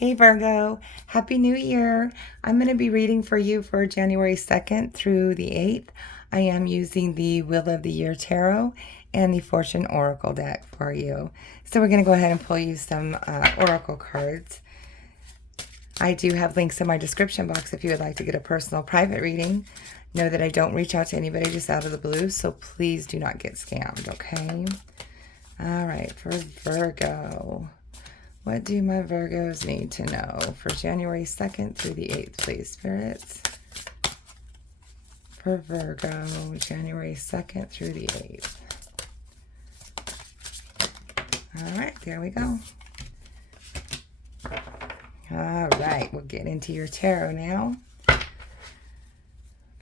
Hey Virgo, Happy New Year. I'm going to be reading for you for January 2nd through the 8th. I am using the Wheel of the Year Tarot and the Fortune Oracle deck for you. So we're going to go ahead and pull you some Oracle cards. I do have links in my description box if you would like to get a personal private reading. Know that I don't reach out to anybody just out of the blue, so please do not get scammed, okay? All right, for Virgo. What do my Virgos need to know for January 2nd through the 8th, please, spirits? For Virgo, January 2nd through the 8th. All right, there we go. All right, we'll get into your tarot now.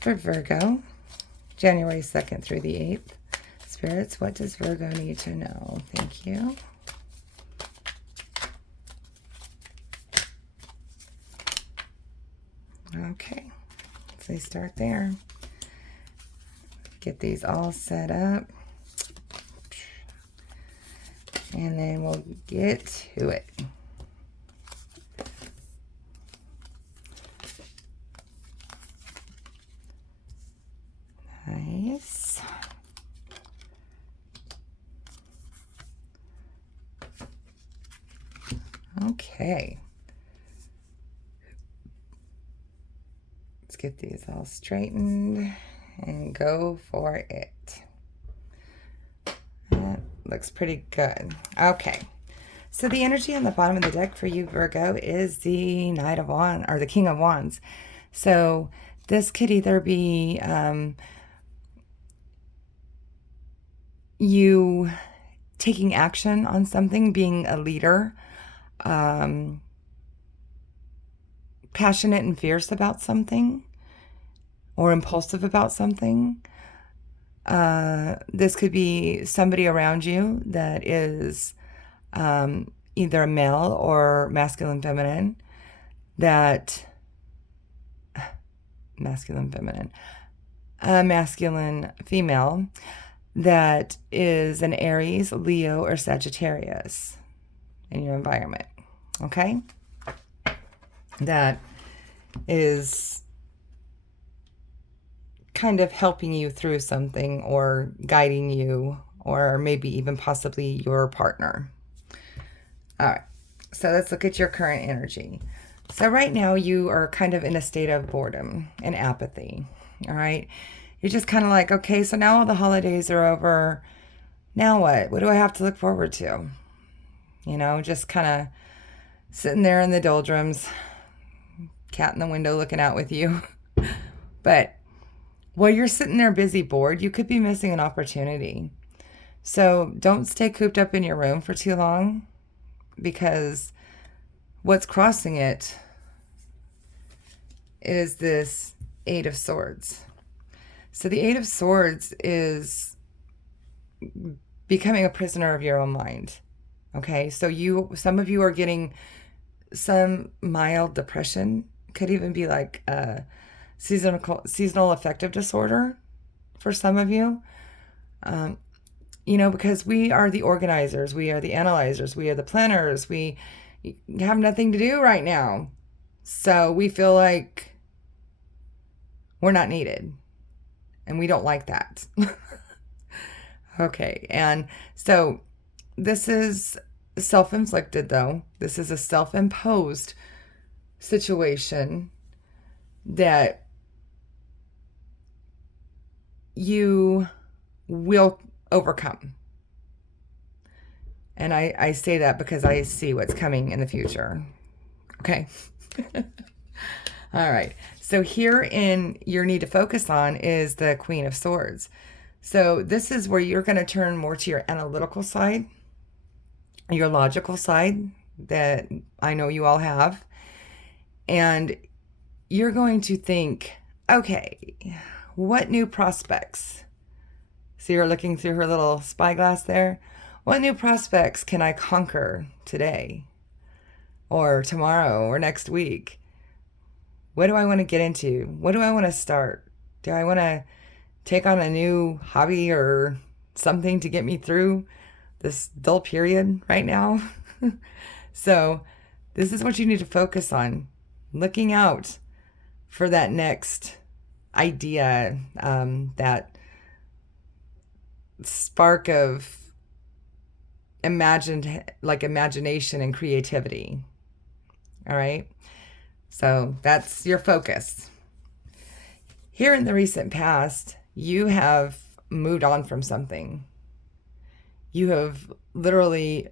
For Virgo, January 2nd through the 8th. Spirits, what does Virgo need to know? Thank you. Okay, so they start there. Get these all set up. And then we'll get to it. Nice. Okay. Let's get these all straightened and go for it. That looks pretty good. Okay. So the energy on the bottom of the deck for you, Virgo, is the Knight of Wands, or the King of Wands. So this could either be you taking action on something, being a leader, passionate and fierce about something, or impulsive about something. This could be somebody around you that is either a male or masculine, feminine, a masculine female that is an Aries, Leo, or Sagittarius in your environment, okay? That is kind of helping you through something or guiding you, or maybe even possibly your partner. All right, so let's look at your current energy. So right now you are kind of in a state of boredom and apathy, all right? You're just kind of like, okay, so now all the holidays are over. Now what? What do I have to look forward to? You know, just kind of sitting there in the doldrums, cat in the window looking out with you. But while you're sitting there busy bored, you could be missing an opportunity. So don't stay cooped up in your room for too long, because what's crossing it is this Eight of Swords. So the Eight of Swords is becoming a prisoner of your own mind. Okay, so some of you are getting some mild depression. Could even be like a seasonal affective disorder for some of you. Because we are the organizers, we are the analyzers, we are the planners. We have nothing to do right now. So we feel like we're not needed. And we don't like that. Okay, and so this is self-inflicted, though. This is a self-imposed situation that you will overcome. And I say that because I see what's coming in the future. Okay. All right. So here in your need to focus on is the Queen of Swords. So this is where you're going to turn more to your analytical side, your logical side that I know you all have. And you're going to think, okay, what new prospects? So you're looking through her little spyglass there. What new prospects can I conquer today or tomorrow or next week? What do I want to get into? What do I want to start? Do I want to take on a new hobby or something to get me through this dull period right now? So This is what you need to focus on. Looking out for that next idea, that spark of imagination and creativity. All right. So that's your focus. Here in the recent past, you have moved on from something. You have literally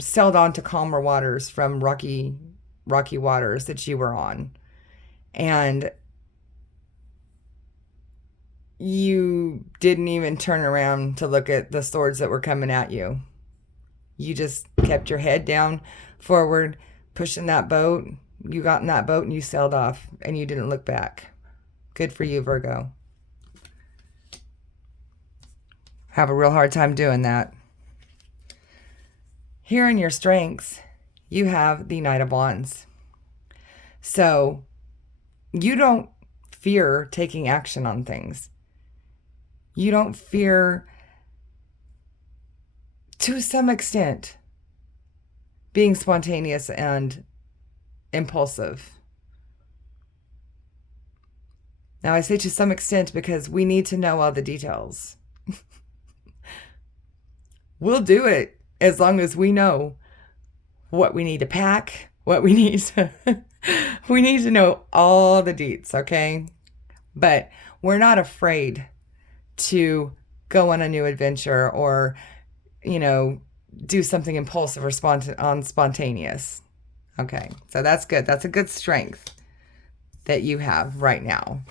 sailed on to calmer waters from rocky waters that you were on. And you didn't even turn around to look at the swords that were coming at you. You just kept your head down, forward, pushing that boat. You got in that boat and you sailed off and you didn't look back. Good for you, Virgo. Have a real hard time doing that. Here in your strengths, you have the Knight of Wands. So you don't fear taking action on things. You don't fear, to some extent, being spontaneous and impulsive. Now, I say to some extent because we need to know all the details. We'll do it as long as we know what we need to pack, what we need to we need to know all the deets, okay? But we're not afraid to go on a new adventure or, do something impulsive or spontaneous. Okay, so that's good. That's a good strength that you have right now.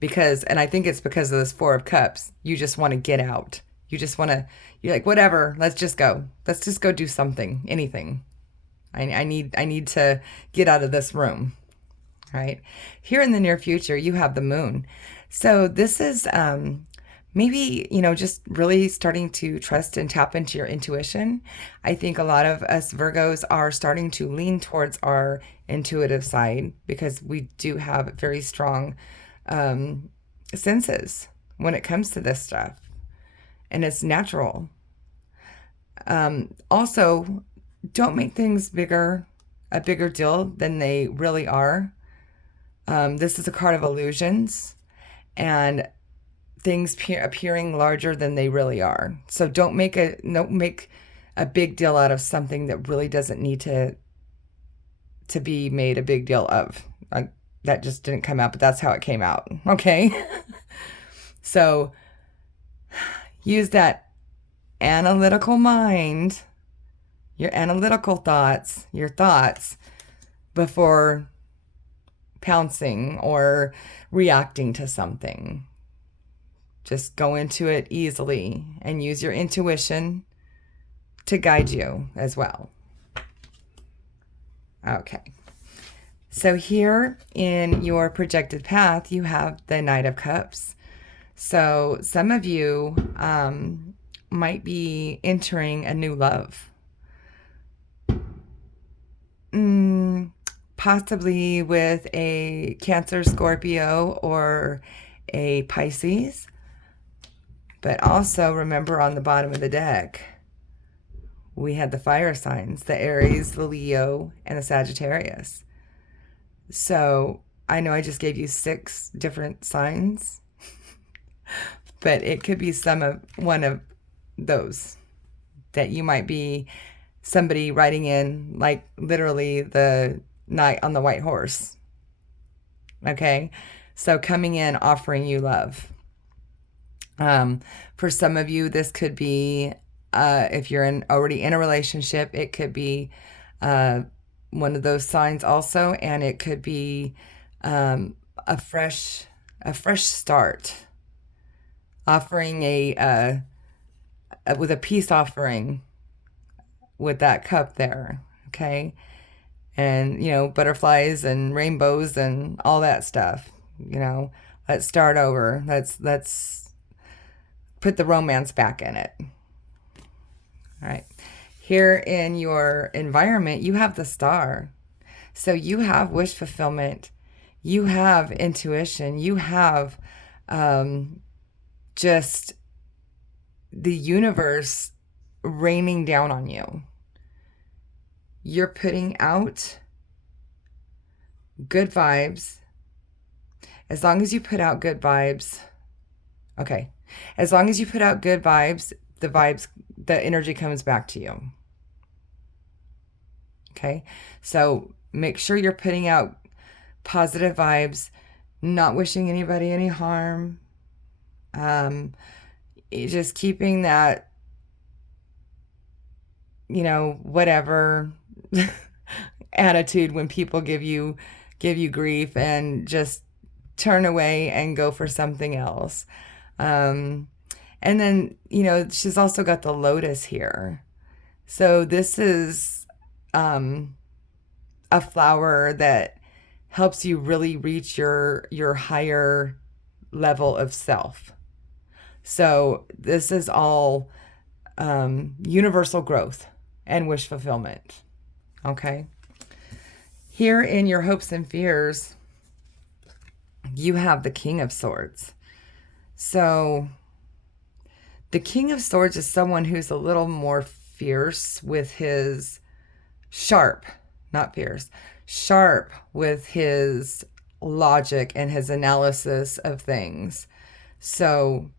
And I think it's because of this Four of Cups, you just want to get out. You're like, whatever, let's just go. Let's just go do something, anything. I need to get out of this room, right? Here in the near future, you have the Moon. So this is maybe, just really starting to trust and tap into your intuition. I think a lot of us Virgos are starting to lean towards our intuitive side because we do have very strong senses when it comes to this stuff. And it's natural. Also, don't make things a bigger deal than they really are. This is a card of illusions and things appearing larger than they really are. So don't make a big deal out of something that really doesn't need to be made a big deal of. That just didn't come out, but that's how it came out. Okay. So use that analytical mind, your analytical thoughts, your thoughts before pouncing or reacting to something. Just go into it easily and use your intuition to guide you as well. Okay. So here in your projected path, you have the Knight of Cups. So some of you might be entering a new love. Possibly with a Cancer, Scorpio, or a Pisces. But also remember on the bottom of the deck, we had the fire signs, the Aries, the Leo, and the Sagittarius. So I know I just gave you 6 different signs, but it could be one of those that you might be somebody riding in, like literally the knight on the white horse. Okay, so coming in, offering you love. For some of you, this could be, if you're already in a relationship, it could be one of those signs also, and it could be a fresh start, offering with a peace offering with that cup there, okay? And, butterflies and rainbows and all that stuff, let's start over. Let's put the romance back in it. All right. Here in your environment, you have the Star. So you have wish fulfillment. You have intuition. You have just the universe raining down on you. you're putting out good vibes. As long as you put out good vibes, okay. As long as you put out good vibes, the energy comes back to you. Okay. So make sure you're putting out positive vibes, not wishing anybody any harm. Just keeping that, whatever attitude when people give you grief, and just turn away and go for something else. And then, she's also got the lotus here. So this is a flower that helps you really reach your higher level of self. So this is all universal growth and wish fulfillment. Okay. Here in your hopes and fears, you have the King of Swords. So the King of Swords is someone who's a little more fierce with his sharp with his logic and his analysis of things. So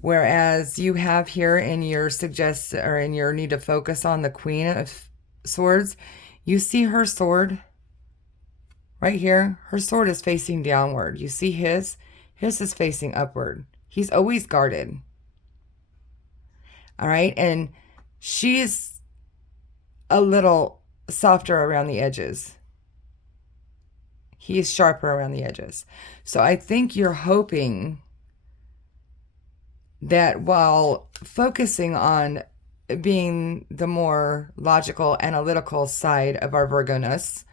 whereas you have here in your in your need to focus on the Queen of Swords, you see her sword right here. Her sword is facing downward. You see his is facing upward. He's always guarded. All right. And she's a little softer around the edges. He's sharper around the edges. So I think you're hoping that while focusing on being the more logical, analytical side of our Virgo-ness,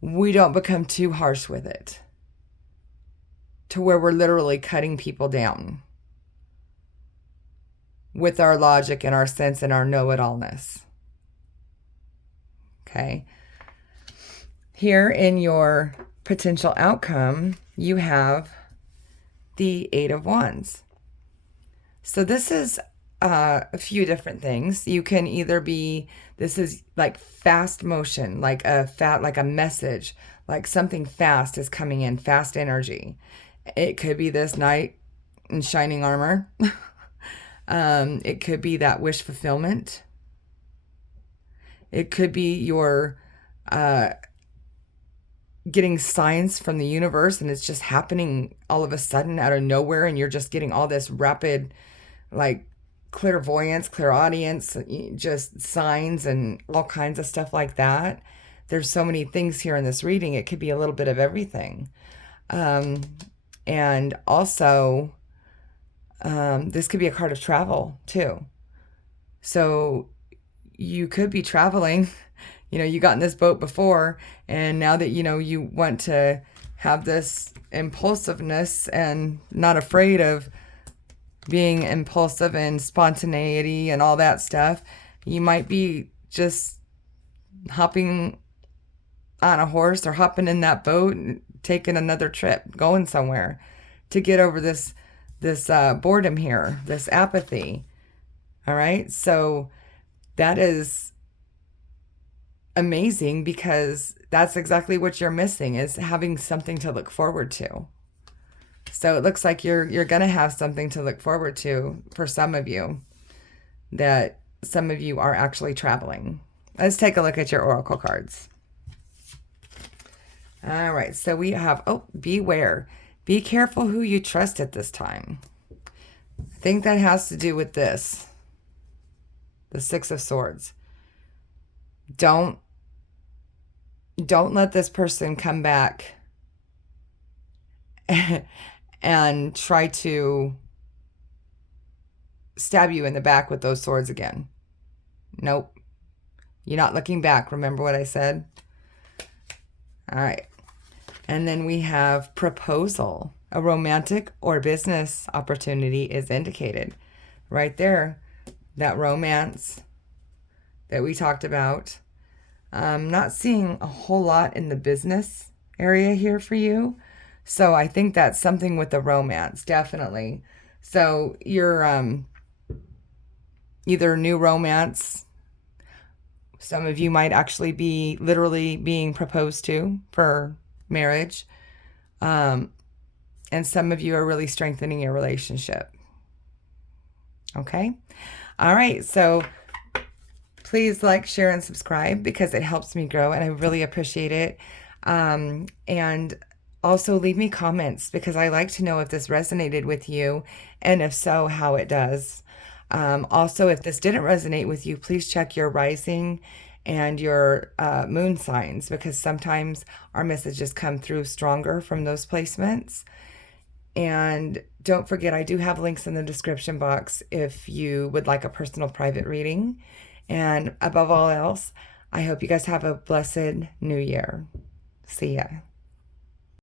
we don't become too harsh with it, to where we're literally cutting people down with our logic and our sense and our know-it-allness. Okay. Here in your potential outcome, you have the Eight of Wands. So this is a few different things. You can either be, this is like fast motion, like a message, like something fast is coming in, fast energy. It could be this knight in shining armor. It could be that wish fulfillment. It could be your getting signs from the universe, and it's just happening all of a sudden out of nowhere, and you're just getting all this rapid, like, clairvoyance, clairaudience, just signs and all kinds of stuff like that. There's so many things here in this reading. It could be a little bit of everything. And also, this could be a card of travel too. So you could be traveling. You got in this boat before, and now that you want to have this impulsiveness and not afraid of being impulsive and spontaneity and all that stuff, you might be just hopping on a horse or hopping in that boat and taking another trip, going somewhere to get over this boredom here, this apathy. All right. So that is amazing, because that's exactly what you're missing, is having something to look forward to. So it looks like you're going to have something to look forward to for some of you, that some of you are actually traveling. Let's take a look at your oracle cards. All right. So we have, beware. Be careful who you trust at this time. I think that has to do with this. The Six of Swords. Don't let this person come back and try to stab you in the back with those swords again. Nope. You're not looking back. Remember what I said? All right. And then we have proposal. A romantic or business opportunity is indicated. Right there. That romance that we talked about. I'm not seeing a whole lot in the business area here for you. So I think that's something with the romance, definitely. So you're either new romance Some of you might actually be literally being proposed to for marriage. And some of you are really strengthening your relationship. Okay? All right. So please like, share, and subscribe because it helps me grow and I really appreciate it. And also leave me comments because I like to know if this resonated with you and if so, how it does. Also, if this didn't resonate with you, please check your rising and your moon signs because sometimes our messages come through stronger from those placements. And don't forget, I do have links in the description box if you would like a personal private reading. And above all else, I hope you guys have a blessed new year. See ya.